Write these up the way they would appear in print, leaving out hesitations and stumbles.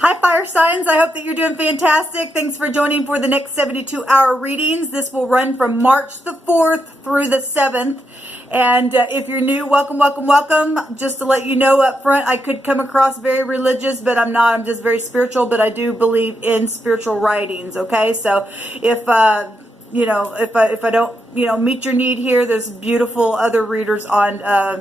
Hi fire signs, I hope that you're doing fantastic. Thanks for joining for the next 72-hour readings. This will run from March the 4th through the 7th. And if you're new, welcome, welcome, welcome. Just to let you know up front, I could come across very religious, but I'm not. I'm just very spiritual, but I do believe in spiritual writings, okay? So if if I don't, meet your need here, there's beautiful other readers on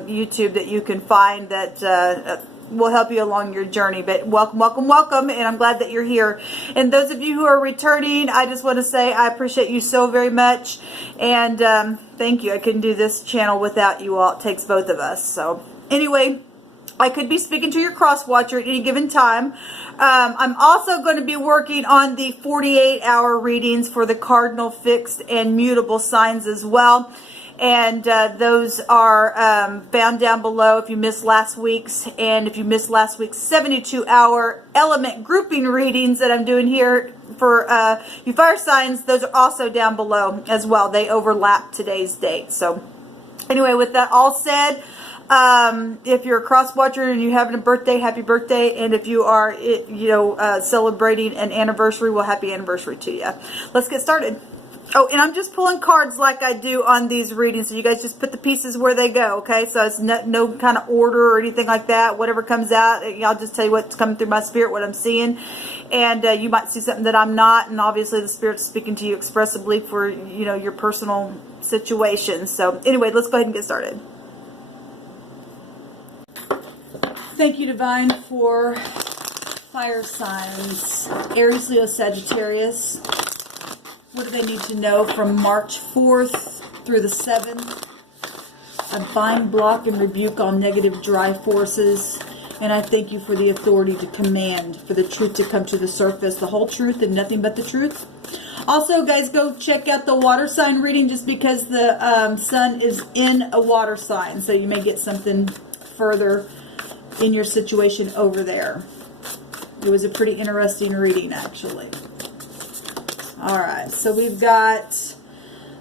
YouTube that you can find that will help you along your journey. But welcome, welcome, welcome, and I'm glad that you're here. And those of you who are returning, I just want to say I appreciate you so very much, and thank you. I couldn't do this channel without you all. It takes both of us. So anyway, I could be speaking to your cross watcher at any given time. I'm also going to be working on the 48-hour readings for the cardinal, fixed, and mutable signs as well. And those are found down below if you missed last week's. And if you missed last week's 72-hour element grouping readings that I'm doing here for you fire signs, those are also down below as well. They overlap today's date. So anyway, with that all said, if you're a cross watcher and you're having a birthday, happy birthday. And if you are, celebrating an anniversary, well, happy anniversary to you. Let's get started. Oh, and I'm just pulling cards like I do on these readings. So you guys just put the pieces where they go, okay? So it's no kind of order or anything like that. Whatever comes out, I'll just tell you what's coming through my spirit, what I'm seeing. And you might see something that I'm not. And obviously the Spirit's speaking to you expressively for, your personal situation. So anyway, let's go ahead and get started. Thank you, Divine, for fire signs. Aries, Leo, Sagittarius. What do they need to know from March 4th through the 7th? I bind, block, and rebuke all negative dry forces. And I thank you for the authority to command, for the truth to come to the surface. The whole truth and nothing but the truth. Also, guys, go check out the water sign reading just because the sun is in a water sign. So you may get something further in your situation over there. It was a pretty interesting reading, actually. Alright, so we've got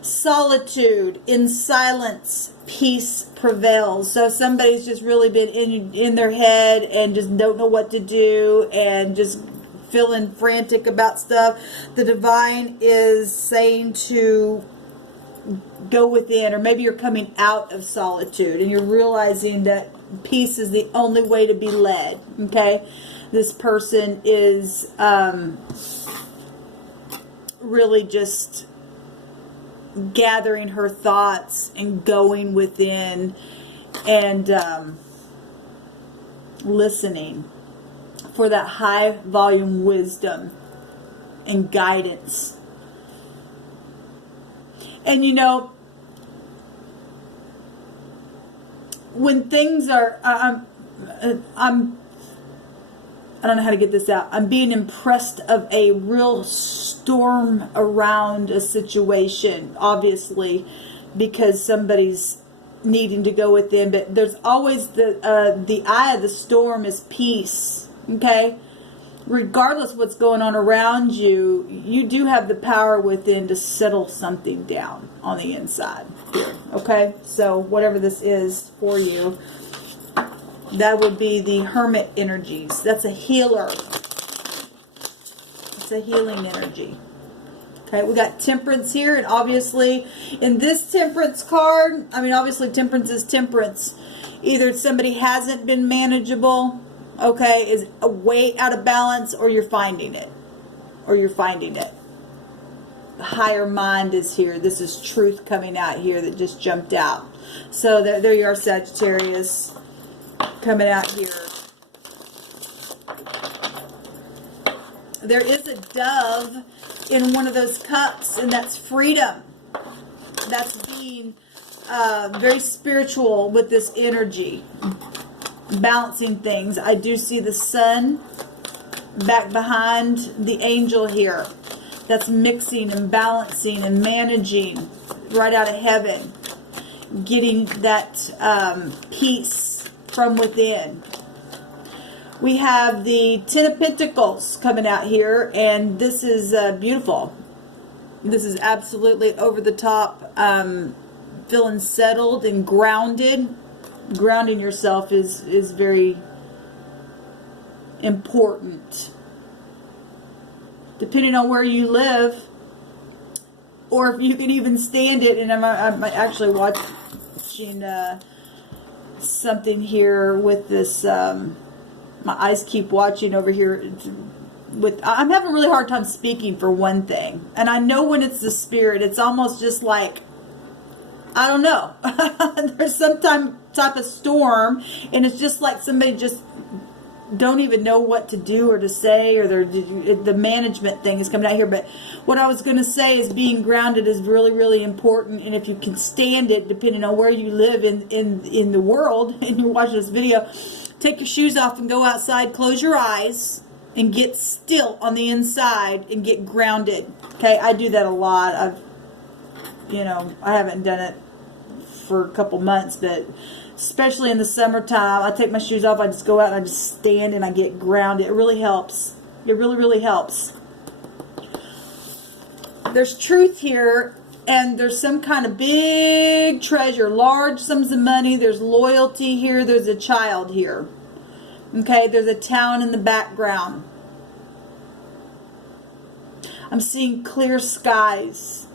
solitude. In silence, peace prevails. So somebody's just really been in their head and just don't know what to do and just feeling frantic about stuff. The Divine is saying to go within, or maybe you're coming out of solitude and you're realizing that peace is the only way to be led, okay? This person is really just gathering her thoughts and going within and listening for that high volume wisdom and guidance. And when things are, I don't know how to get this out. I'm being impressed of a real storm around a situation, obviously, because somebody's needing to go within. But there's always the eye of the storm is peace, okay? Regardless of what's going on around you, you do have the power within to settle something down on the inside here, okay? So whatever this is for you, that would be the Hermit energies. That's a healer. It's a healing energy. Okay, we got Temperance here, and obviously in this Temperance card, obviously Temperance is temperance. Either somebody hasn't been manageable, okay, is a weight out of balance, or you're finding it. The higher mind is here. This is truth coming out here that just jumped out. So there you are, Sagittarius, coming out here. There is a dove in one of those cups, and that's freedom. That's being very spiritual with this energy, balancing things. I do see the sun back behind the angel here. That's mixing and balancing and managing right out of heaven, getting that peace from within. We have the Ten of Pentacles coming out here, and this is beautiful. This is absolutely over the top, feeling settled and grounded. Grounding yourself is very important depending on where you live, or if you can even stand it. And I'm actually watching something here with this, my eyes keep watching over here I'm having a really hard time speaking, for one thing. And I know when it's the spirit, it's almost just like, I don't know. There's some type of storm, and it's just like somebody just don't even know what to do or to say, or the management thing is coming out here. But what I was going to say is being grounded is really, really important. And if you can stand it, depending on where you live in the world, and you're watching this video, take your shoes off and go outside, close your eyes, and get still on the inside and get grounded. Okay, I do that a lot. I haven't done it for a couple months, but especially in the summertime, I take my shoes off, I just go out and I just stand and I get grounded. It really helps. It really, really helps. There's truth here, and there's some kind of big treasure, large sums of money. There's loyalty here. There's a child here. Okay, there's a town in the background. I'm seeing clear skies.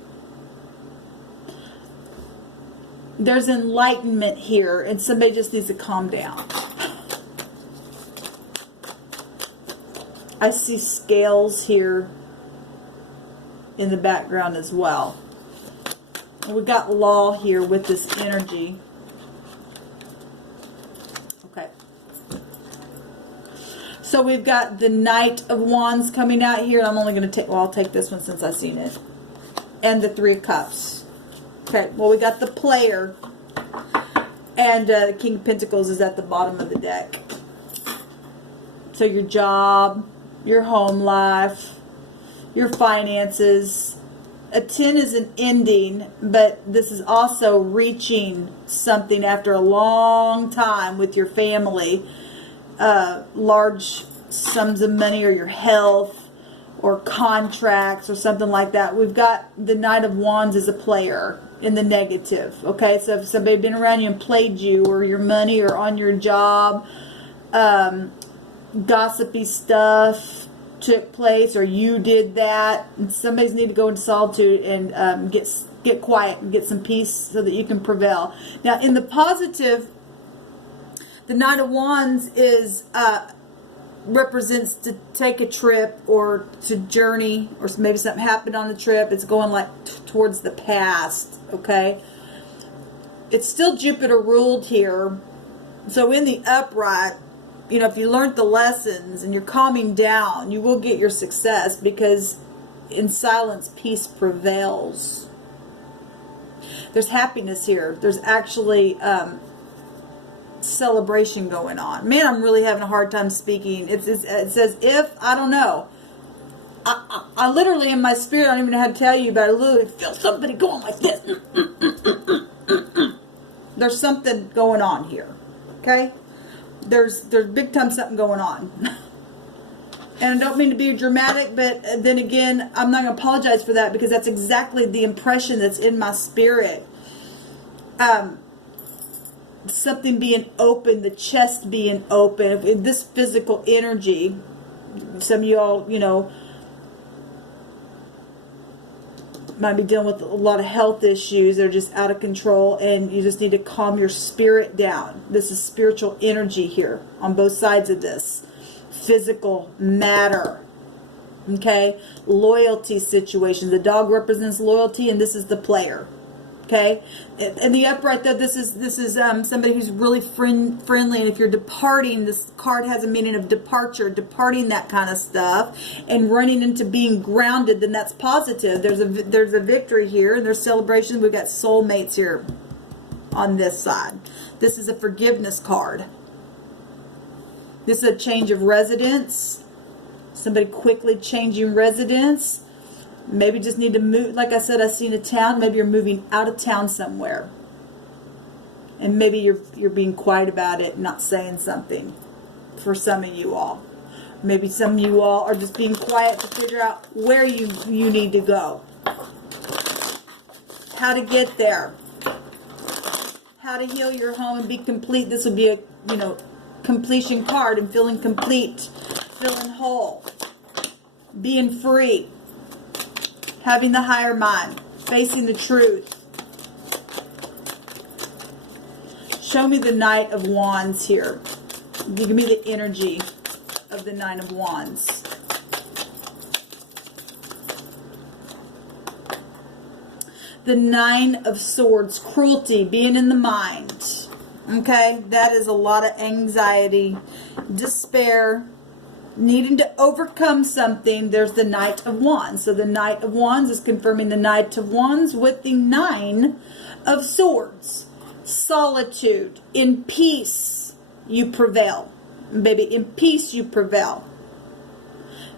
There's enlightenment here, and somebody just needs to calm down. I see scales here in the background as well. And we got law here with this energy. Okay. So we've got the Knight of Wands coming out here. I'm only going to take, well, I'll take this one since I've seen it. And the Three of Cups. Okay, well, we got the Player. And the King of Pentacles is at the bottom of the deck. So your job, your home life, your finances. A 10 is an ending, but this is also reaching something after a long time with your family. Large sums of money, or your health, or contracts, or something like that. We've got the Knight of Wands as a player in the negative. Okay, so if somebody had been around you and played you, or your money, or on your job, gossipy stuff took place, or you did that, and somebody's need to go into solitude and get quiet and get some peace so that you can prevail. Now, in the positive, the Knight of Wands is represents to take a trip, or to journey, or maybe something happened on the trip. It's going like towards the past. Okay, it's still Jupiter ruled here, so in the upright, you know, if you learned the lessons and you're calming down, you will get your success, because in silence, peace prevails. There's happiness here. There's actually celebration going on. Man, I'm really having a hard time speaking. It says if, I don't know. I literally, in my spirit, I don't even know how to tell you, but I literally feel somebody going like this. There's something going on here. Okay? There's big time something going on. And I don't mean to be dramatic, but then again, I'm not going to apologize for that, because that's exactly the impression that's in my spirit. Something being open, the chest being open, this physical energy. Some of y'all, you know, might be dealing with a lot of health issues. They're just out of control, and you just need to calm your spirit down. This is spiritual energy here on both sides of this. Physical matter. Okay? Loyalty situation. The dog represents loyalty, and this is the player. Okay? In the upright, though, this is somebody who's really friendly, and if you're departing, this card has a meaning of departure, departing that kind of stuff, and running into being grounded, then that's positive. There's a victory here, and there's celebration. We've got soulmates here on this side. This is a forgiveness card. This is a change of residence. Somebody quickly changing residence. Maybe just need to move. Like I said, I've seen a town. Maybe you're moving out of town somewhere. And maybe you're being quiet about it, not saying something, for some of you all. Maybe some of you all are just being quiet to figure out where you need to go. How to get there. How to heal your home and be complete. This would be a, you know, completion card, and feeling complete, feeling whole. being free, having the higher mind, facing the truth. Show me the Knight of Wands here. Give me the energy of the Nine of Wands. The Nine of Swords, cruelty, being in the mind. Okay, that is a lot of anxiety, despair, needing to overcome something. There's the Knight of Wands. So the Knight of Wands is confirming the Knight of Wands with the Nine of Swords. Solitude. In peace, you prevail. Baby, in peace, you prevail.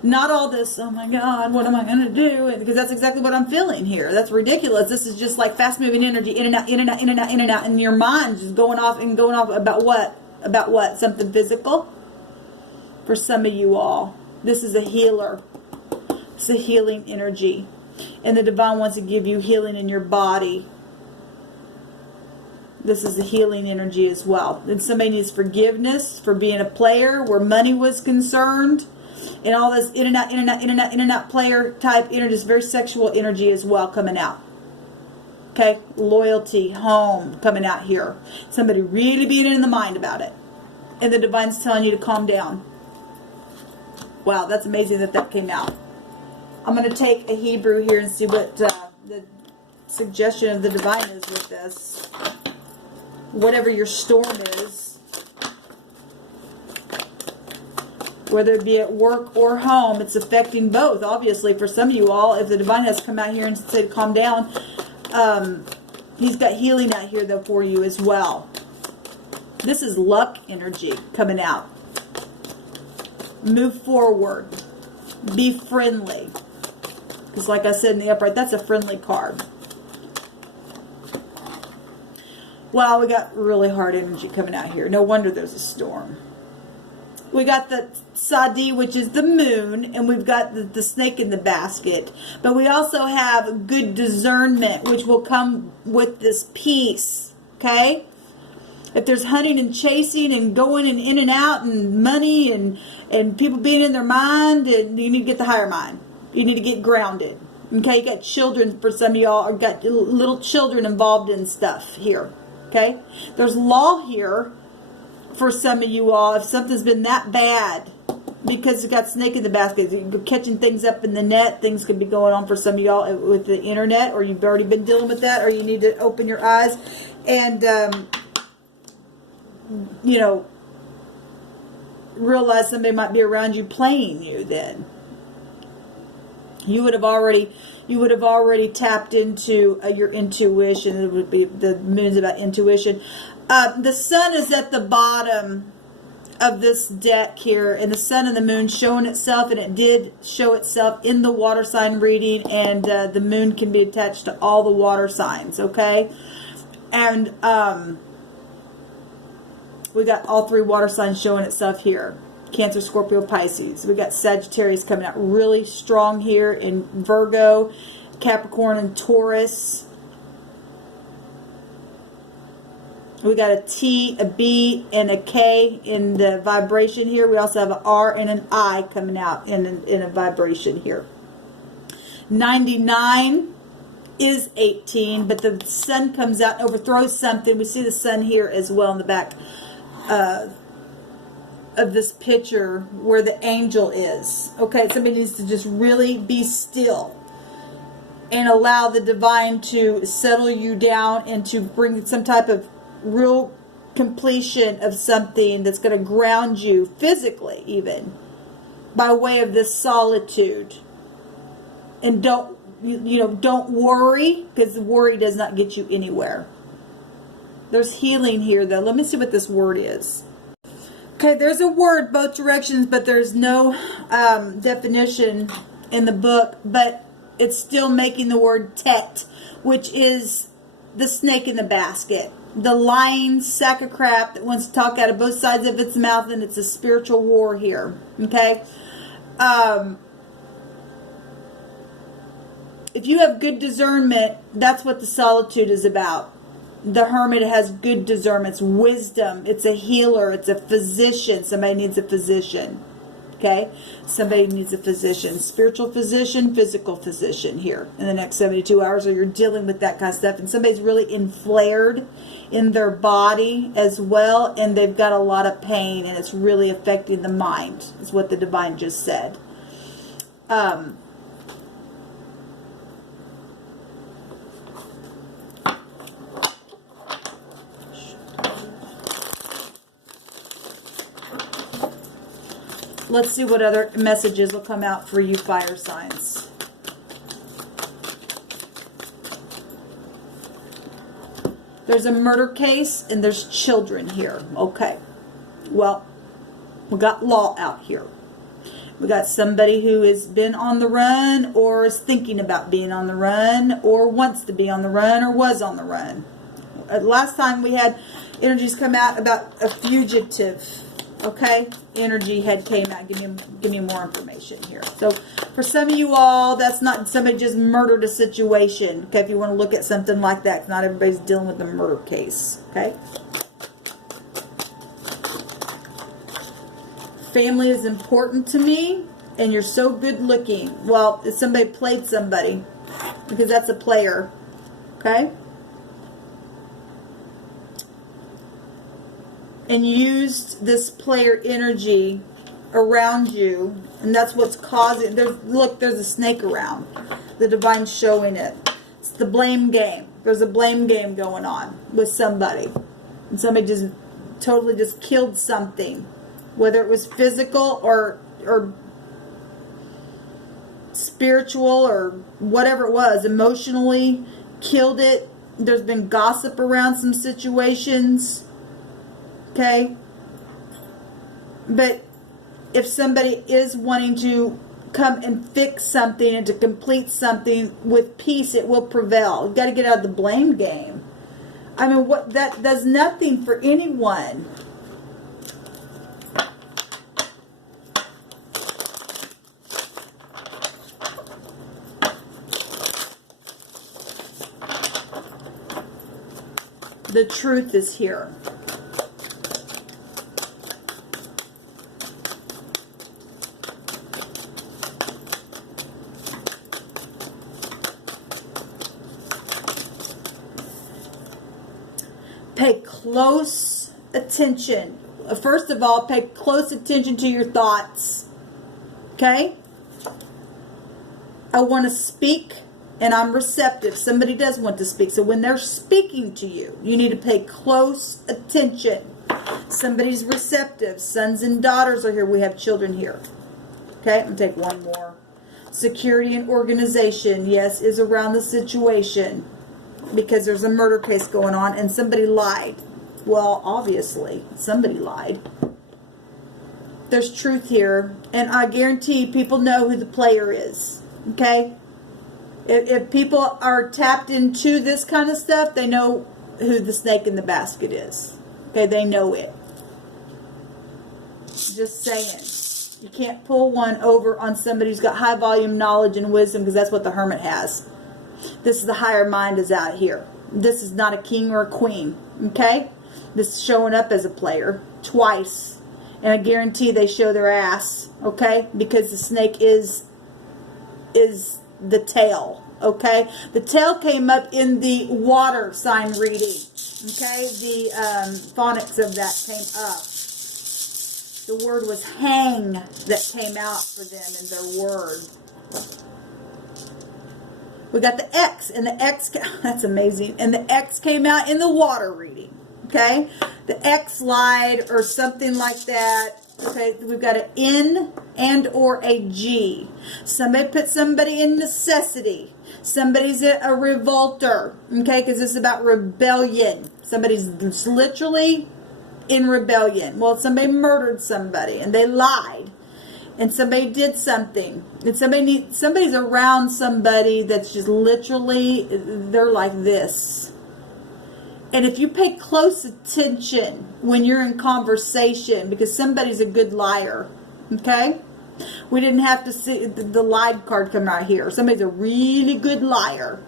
Not all this, oh my God, what am I going to do? Because that's exactly what I'm feeling here. That's ridiculous. This is just like fast-moving energy, in and out, in and out, in and out, in and out. And your mind's just going off and going off about what? About what? Something physical? For some of you all, this is a healer. It's a healing energy. And the divine wants to give you healing in your body. This is a healing energy as well. And somebody needs forgiveness for being a player where money was concerned. And all this in and out, in and out, in and out, in and out player type energy is very sexual energy as well coming out. Okay? Loyalty, home coming out here. Somebody really being in the mind about it. And the divine's telling you to calm down. Wow, that's amazing that that came out. I'm going to take a Hebrew here and see what the suggestion of the divine is with this. Whatever your storm is. Whether it be at work or home, it's affecting both, obviously, for some of you all. If the divine has come out here and said, calm down, he's got healing out here, though, for you as well. This is luck energy coming out. Move forward. Be friendly. Because like I said in the upright, that's a friendly card. Wow, we got really hard energy coming out here. No wonder there's a storm. We got the Sadi, which is the moon, and we've got the snake in the basket. But we also have good discernment, which will come with this peace, okay? If there's hunting and chasing and going and in and out and money and people being in their mind, and you need to get the higher mind. You need to get grounded, okay? You got children, for some of y'all, or got little children involved in stuff here, okay? There's law here. For some of you all, if something's been that bad, because you got snake in the basket, you're catching things up in the net, things could be going on for some of y'all with the internet, or you've already been dealing with that, or you need to open your eyes and, you know, realize somebody might be around you playing you then. You would have already tapped into your intuition. It would be, the moon's about intuition. The sun is at the bottom of this deck here, and the sun and the moon showing itself, and it did show itself in the water sign reading, and the moon can be attached to all the water signs, okay? And we got all three water signs showing itself here. Cancer, Scorpio, Pisces. We got Sagittarius coming out really strong here in Virgo, Capricorn, and Taurus. We got a T, a B, and a K in the vibration here. We also have an R and an I coming out in a vibration here. 99 is 18, but the sun comes out and overthrows something. We see the sun here as well in the back of this picture where the angel is. Okay, somebody needs to just really be still and allow the divine to settle you down and to bring some type of real completion of something that's going to ground you physically, even by way of this solitude. And don't worry, because worry does not get you anywhere. There's healing here, though. Let me see what this word is. Okay, there's a word both directions, but there's no definition in the book, but it's still making the word tet, which is the snake in the basket. The lying sack of crap that wants to talk out of both sides of its mouth, and it's a spiritual war here. Okay? If you have good discernment, that's what the solitude is about. The hermit has good discernment. It's wisdom. It's a healer. It's a physician. Somebody needs a physician. Okay, somebody needs a physician, spiritual physician, physical physician here in the next 72 hours, or you're dealing with that kind of stuff. And somebody's really inflared in their body as well, and they've got a lot of pain, and it's really affecting the mind, is what the divine just said. Let's see what other messages will come out for you fire signs. There's a murder case and there's children here. Okay. Well, we got law out here. We got somebody who has been on the run or is thinking about being on the run or wants to be on the run or was on the run. Last time we had energies come out about a fugitive. Okay, energy had came out. Give me more information here. So for some of you all, that's not somebody just murdered a situation. Okay, if you want to look at something like that, not everybody's dealing with a murder case. Okay. Family is important to me, and you're so good looking. Well, if somebody played somebody, because that's a player. Okay. And used this player energy around you, and that's what's causing. There's a snake around. The divine's showing it. It's the blame game. There's a blame game going on with somebody, and somebody just totally just killed something, whether it was physical or spiritual or whatever it was, emotionally killed it. There's been gossip around some situations. Okay, but if somebody is wanting to come and fix something and to complete something with peace, it will prevail. You've got to get out of the blame game. I mean, what that does nothing for anyone. The truth is here. Pay close attention. First of all, pay close attention to your thoughts. Okay? I want to speak and I'm receptive. Somebody does want to speak. So when they're speaking to you, you need to pay close attention. Somebody's receptive. Sons and daughters are here. We have children here. Okay? I'm going to take one more. Security and organization, yes, is around the situation. Because there's a murder case going on and somebody lied. Well, obviously, somebody lied. There's truth here. And I guarantee people know who the player is. Okay? If people are tapped into this kind of stuff, they know who the snake in the basket is. Okay? They know it. Just saying. You can't pull one over on somebody who's got high volume knowledge and wisdom, because that's what the hermit has. This is the higher mind is out here. This is not a king or a queen. Okay? This is showing up as a player twice. And I guarantee they show their ass. Okay? Because the snake is the tail. Okay? The tail came up in the water sign reading. Okay? The phonics of that came up. The word was hang that came out for them in their word. We got the X, and the X, that's amazing. And the X came out in the water reading, okay? The X lied or something like that, okay? We've got an N and or a G. Somebody put somebody in necessity. Somebody's a revolter, okay? Because this is about rebellion. Somebody's literally in rebellion. Well, somebody murdered somebody, and they lied. And somebody did something. And somebody's around somebody that's just literally, they're like this. And if you pay close attention when you're in conversation, because somebody's a good liar, okay? We didn't have to see the lied card come out here. Somebody's a really good liar,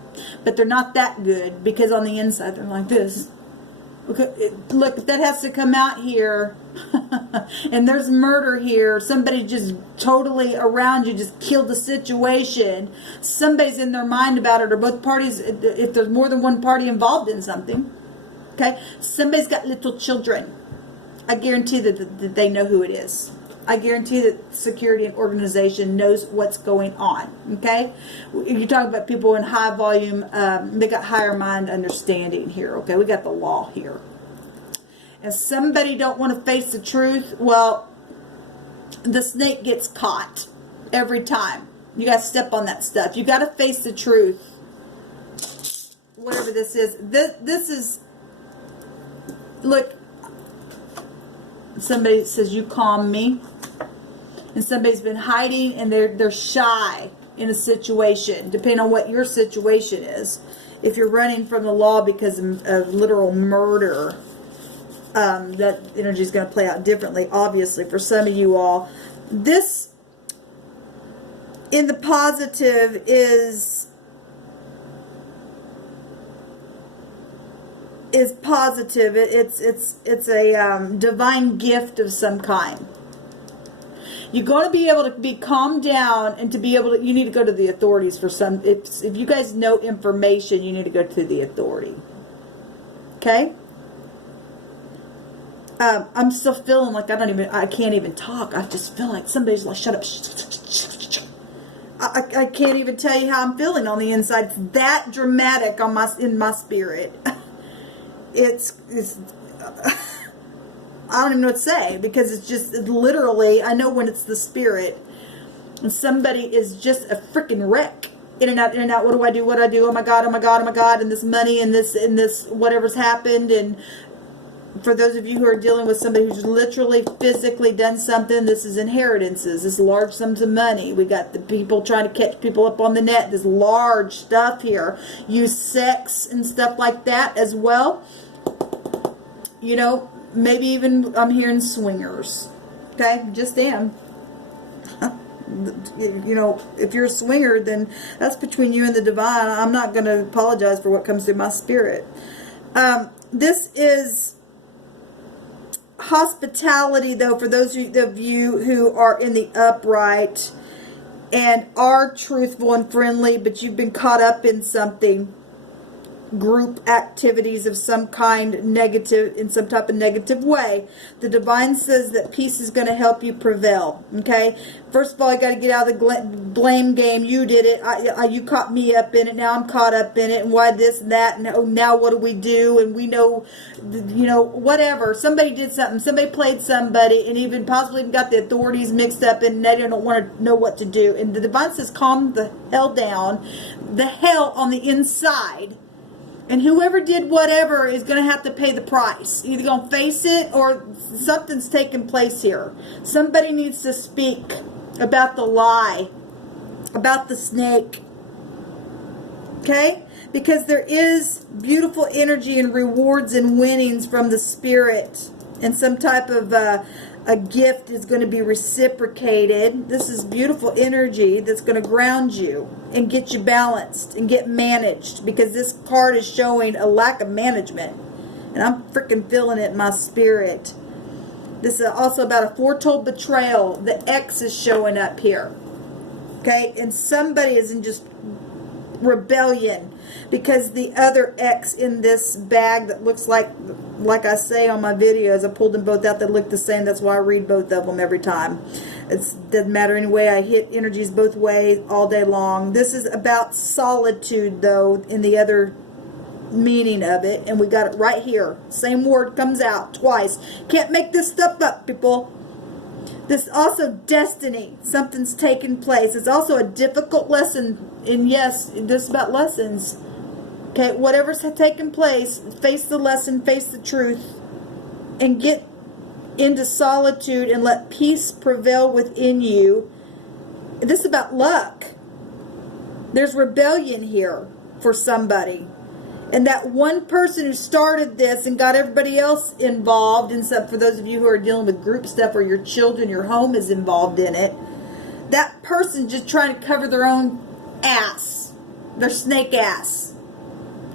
but they're not that good, because on the inside they're like this. Look, that has to come out here. And there's murder here. Somebody just totally around you just killed the situation. Somebody's in their mind about it, or both parties, if there's more than one party involved in something. Okay? Somebody's got little children. I guarantee that they know who it is. I guarantee that security and organization knows what's going on. Okay? You're talking about people in high volume, they got higher mind understanding here. Okay? We got the law here. And somebody don't want to face the truth, well, the snake gets caught every time. You got to step on that stuff. You got to face the truth. Whatever this is. This is, look, somebody says, you calm me. And somebody's been hiding and they're shy in a situation, depending on what your situation is. If you're running from the law because of literal murder, that energy is going to play out differently, obviously, for some of you all. This, in the positive, is positive. It's a divine gift of some kind. You're going to be able to be calmed down, and to be able to, you need to go to the authorities for some. If you guys know information, you need to go to the authority. Okay? I'm still feeling like I can't even talk. I just feel like somebody's like, shut up. I can't even tell you how I'm feeling on the inside. It's that dramatic in my spirit. It's I don't even know what to say, because it's literally, I know when it's the spirit and somebody is just a freaking wreck. In and out, what do I do? What do I do? Oh my God, oh my God, oh my God, and this money and this whatever's happened. And for those of you who are dealing with somebody who's literally physically done something, this is inheritances, this large sums of money. We got the people trying to catch people up on the net, this large stuff here. Use sex and stuff like that as well. You know, maybe even I'm hearing swingers. Okay, just am. You know, if you're a swinger, then that's between you and the divine. I'm not going to apologize for what comes through my spirit. This is hospitality, though, for those of you who are in the upright and are truthful and friendly, but you've been caught up in something. Group activities of some kind, negative, in some type of negative way. The divine says that peace is going to help you prevail. Okay, first of all, I got to get out of the blame game. You did it. You caught me up in it. Now I'm caught up in it. And why this and that? And oh, now what do we do? And we know, you know, whatever. Somebody did something. Somebody played somebody, and even possibly even got the authorities mixed up, and they don't want to know what to do. And the divine says, calm the hell down. The hell on the inside. And whoever did whatever is going to have to pay the price. Either going to face it, or something's taking place here. Somebody needs to speak about the lie, about the snake. Okay? Because there is beautiful energy and rewards and winnings from the spirit. And some type of a gift is going to be reciprocated. This is beautiful energy that's going to ground you and get you balanced and get managed, because this card is showing a lack of management, and I'm freaking feeling it in my spirit. This is also about a foretold betrayal. The X is showing up here. Okay, and somebody is in just rebellion because the other X in this bag that looks like I say on my videos, I pulled them both out that look the same. That's why I read both of them every time. It doesn't matter anyway. I hit energies both ways all day long. This is about solitude, though, in the other meaning of it, and we got it right here. Same word comes out twice. Can't make this stuff up, people. This is also destiny. Something's taken place. It's also a difficult lesson, and yes, this is about lessons. Okay, whatever's taken place, face the lesson, face the truth, and get into solitude and let peace prevail within you. This is about luck. There's rebellion here for somebody. And that one person who started this and got everybody else involved, and so for those of you who are dealing with group stuff, or your children, your home is involved in it, that person's just trying to cover their own ass, their snake ass.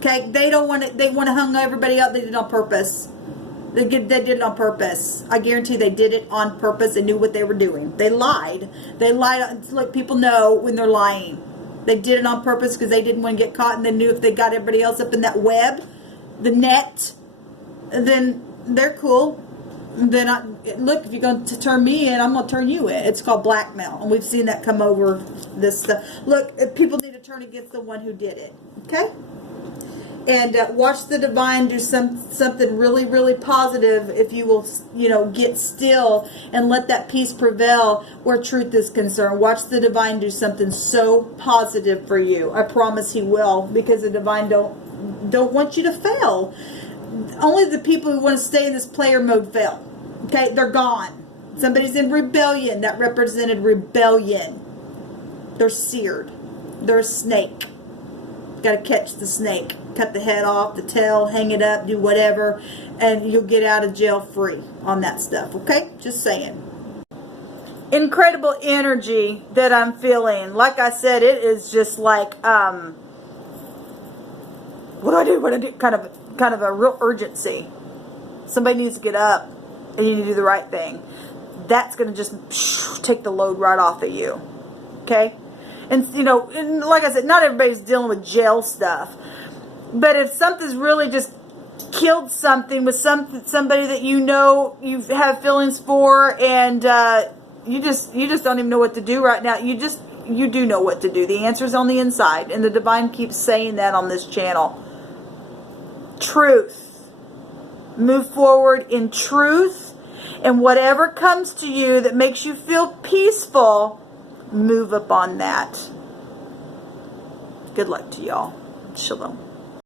Okay, they don't want to. They want to hung everybody out. They did it on purpose. They did it on purpose. I guarantee they did it on purpose and knew what they were doing. They lied. They lied. Look, people know when they're lying. They did it on purpose because they didn't want to get caught, and they knew if they got everybody else up in that web, the net, then they're cool. Then look, if you're going to turn me in, I'm going to turn you in. It's called blackmail, and we've seen that come over this stuff. Look, people need to turn against the one who did it. Okay. And watch the divine do something really, really positive if you will, get still and let that peace prevail where truth is concerned. Watch the divine do something so positive for you. I promise he will, because the divine don't want you to fail. Only the people who want to stay in this player mode fail. Okay, they're gone. Somebody's in rebellion. That represented rebellion. They're seared. They're a snake. Got to catch the snake. Cut the head off, the tail, hang it up, do whatever, and you'll get out of jail free on that stuff, okay? Just saying. Incredible energy that I'm feeling. Like I said, it is just like, what do I do? What do I do? Kind of a real urgency. Somebody needs to get up, and you need to do the right thing. That's going to just take the load right off of you, okay? And, and like I said, not everybody's dealing with jail stuff. But if something's really just killed something with somebody that you have feelings for, and you just don't even know what to do right now, you do know what to do. The answer's on the inside, and the divine keeps saying that on this channel. Truth. Move forward in truth, and whatever comes to you that makes you feel peaceful, move up on that. Good luck to y'all. Shalom.